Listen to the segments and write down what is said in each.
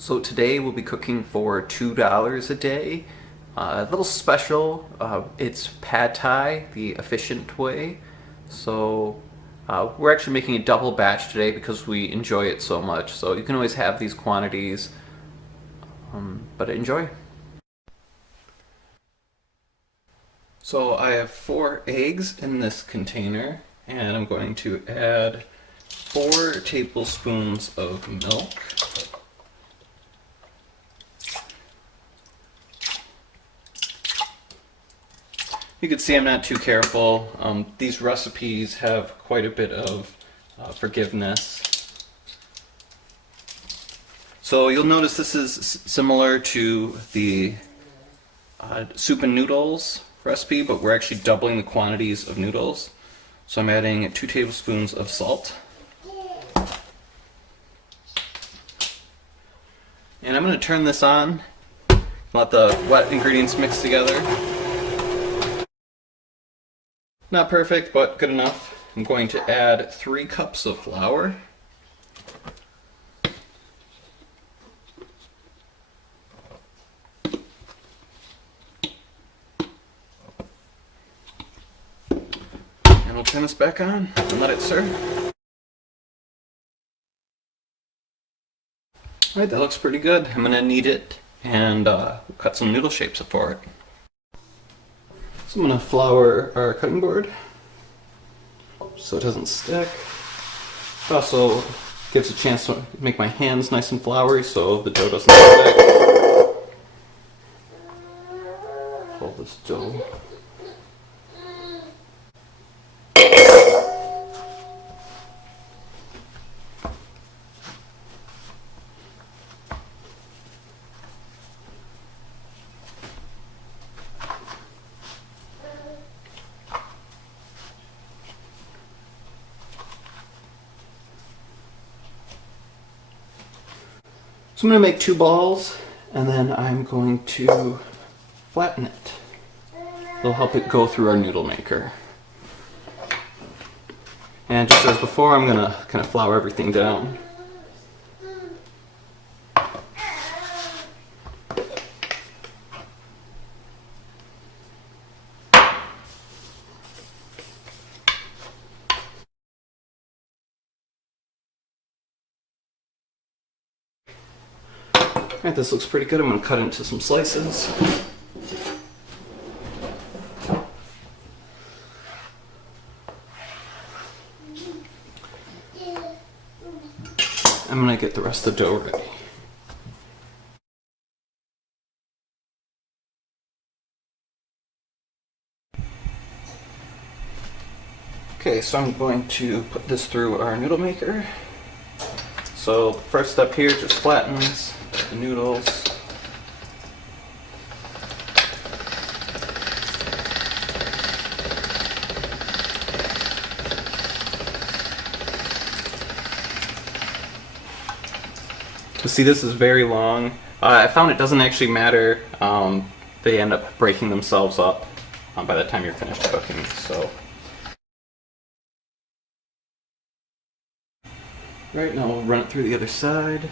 So today we'll be cooking for $2 a day. A little special, it's pad thai, the efficient way. So we're actually making a double batch today because we enjoy it so much. So you can always have these quantities, but enjoy. So I have 4 eggs in this container, and I'm going to add 4 tablespoons of milk. You can see I'm not too careful. These recipes have quite a bit of forgiveness. So you'll notice this is similar to the soup and noodles recipe, but we're actually doubling the quantities of noodles. So I'm adding 2 tablespoons of salt. And I'm going to turn this on, let the wet ingredients mix together. Not perfect, but good enough. I'm going to add 3 cups of flour. And we'll turn this back on and let it stir. Alright, that looks pretty good. I'm going to knead it and cut some noodle shapes for it. So I'm going to flour our cutting board so it doesn't stick. It also gives a chance to make my hands nice and floury so the dough doesn't stick. Fold this dough. So I'm going to make 2 balls, and then I'm going to flatten it. It'll help it go through our noodle maker. And just as before, I'm going to kind of flour everything down. Alright, this looks pretty good. I'm going to cut it into some slices. I'm going to get the rest of the dough ready. Okay, so I'm going to put this through our noodle maker. So the first step here just flattens the noodles. See, this is very long. I found it doesn't actually matter. They end up breaking themselves up by the time you're finished cooking. So, right now we'll run it through the other side.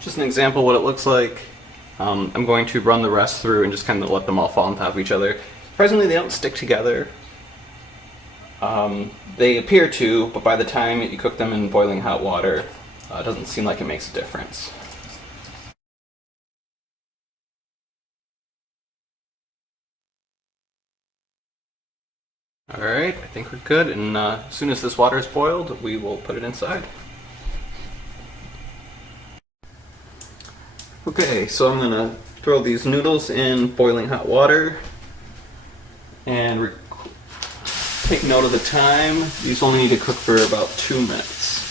Just an example of what it looks like. I'm going to run the rest through and just kind of let them all fall on top of each other. Surprisingly, they don't stick together. They appear to, but by the time you cook them in boiling hot water, it doesn't seem like it makes a difference. Alright, I think we're good, and as soon as this water is boiled, we will put it inside. Okay, so I'm gonna throw these noodles in boiling hot water and Take note of the time. These only need to cook for about 2 minutes.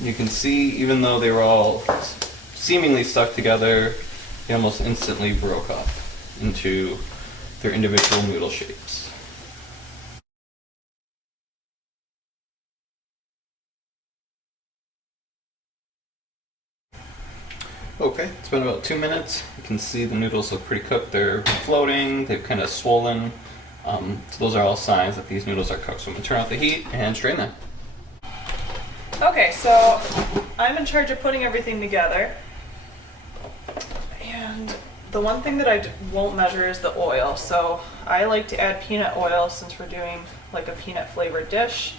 You can see, even though they were all seemingly stuck together, they almost instantly broke up into their individual noodle shapes. Okay, it's been about 2 minutes. You can see the noodles look pretty cooked. They're floating, they've kind of swollen. So those are all signs that these noodles are cooked. So I'm going to turn off the heat and strain them. Okay, so I'm in charge of putting everything together. And the one thing that I won't measure is the oil. So I like to add peanut oil since we're doing like a peanut flavored dish.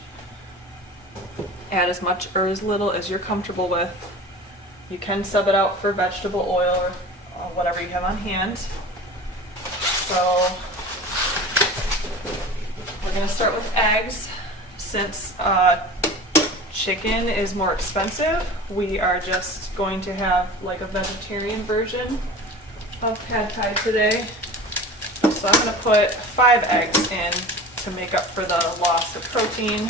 Add as much or as little as you're comfortable with. You can sub it out for vegetable oil or whatever you have on hand. So we're going to start with eggs. Since chicken is more expensive, we are just going to have like a vegetarian version of pad thai today. So I'm going to put 5 eggs in to make up for the loss of protein.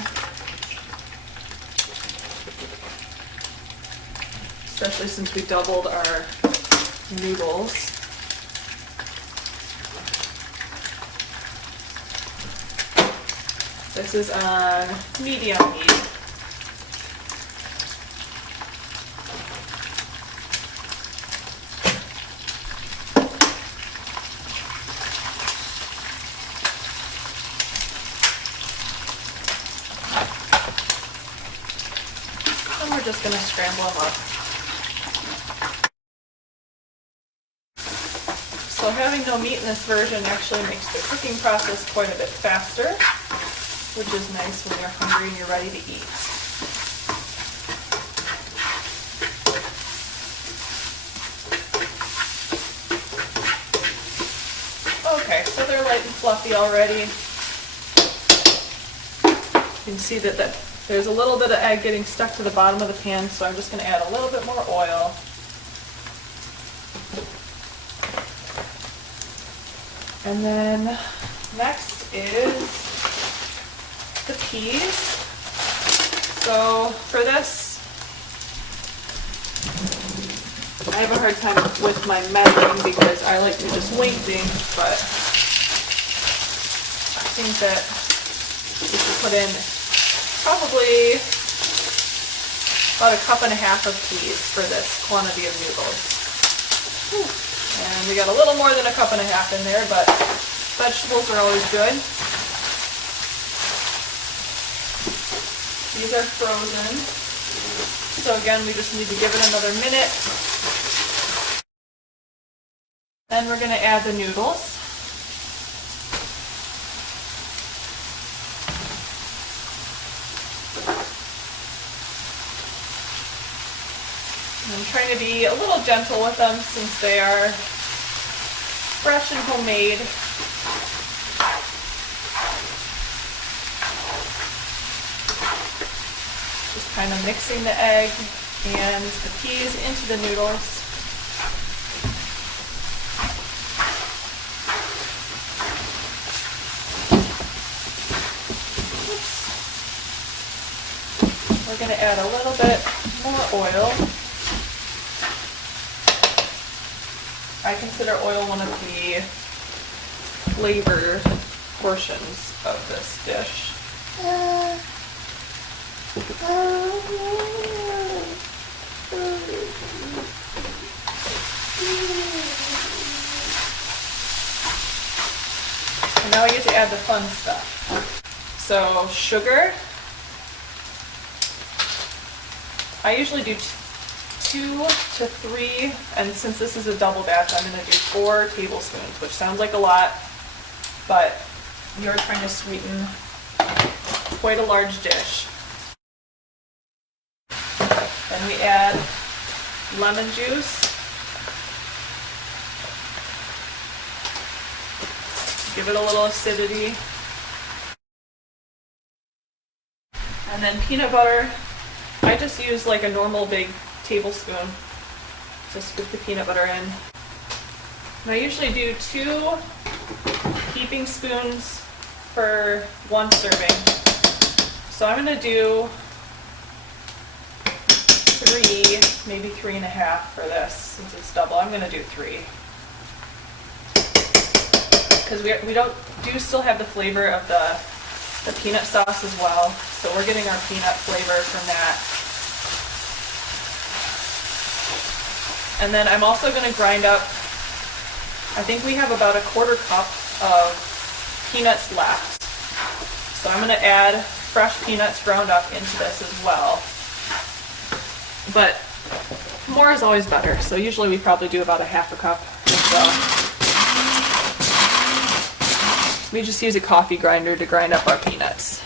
Especially since we doubled our noodles. This is on medium heat. And we're just going to scramble them up. So having no meat in this version actually makes the cooking process quite a bit faster, which is nice when you're hungry and you're ready to eat. Okay, so they're light and fluffy already. You can see that there's a little bit of egg getting stuck to the bottom of the pan, so I'm just going to add a little bit more oil. And then next is the peas. So for this, I have a hard time with my measuring because I like to just wing things, but I think that we should put in probably about 1.5 cups of peas for this quantity of noodles. Whew. And we got a little more than 1.5 cups in there, but vegetables are always good. These are frozen. So again, we just need to give it another minute. Then we're going to add the noodles. I'm trying to be a little gentle with them since they are fresh and homemade. Just kind of mixing the egg and the peas into the noodles. Oops. We're going to add a little bit more oil. I consider oil one of the flavor portions of this dish. And now I get to add the fun stuff. So sugar. I usually do 2 to 3, and since this is a double batch, I'm going to do 4 tablespoons, which sounds like a lot, but you're trying to sweeten quite a large dish. Then we add lemon juice. Give it a little acidity. And then peanut butter, I just use like a normal big tablespoon to scoop the peanut butter in. And I usually do 2 heaping spoons for 1 serving. So I'm gonna do 3, maybe 3.5 for this. Since it's double, I'm gonna do 3. Because we do still have the flavor of the peanut sauce as well. So we're getting our peanut flavor from that. And then I'm also gonna grind up, I think we have about 1/4 cup of peanuts left. So I'm gonna add fresh peanuts ground up into this as well. But more is always better. So usually we probably do about 1/2 cup or so. We just use a coffee grinder to grind up our peanuts.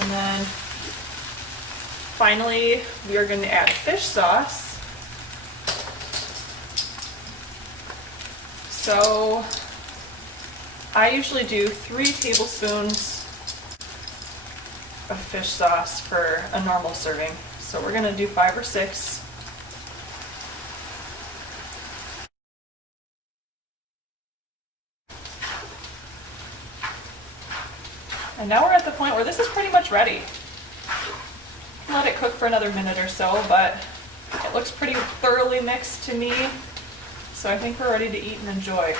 And then finally, we are going to add fish sauce. So I usually do 3 tablespoons of fish sauce for a normal serving. So we're going to do 5 or 6. And now we're at the point where this is pretty much ready. Let it cook for another minute or so, but it looks pretty thoroughly mixed to me. So I think we're ready to eat and enjoy.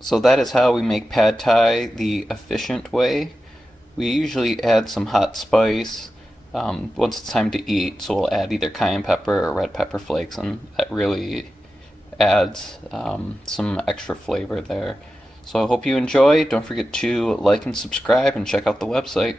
So that is how we make pad thai the efficient way. We usually add some hot spice once it's time to eat, so we'll add either cayenne pepper or red pepper flakes, and that really adds some extra flavor there. So I hope you enjoy. Don't forget to like and subscribe and check out the website.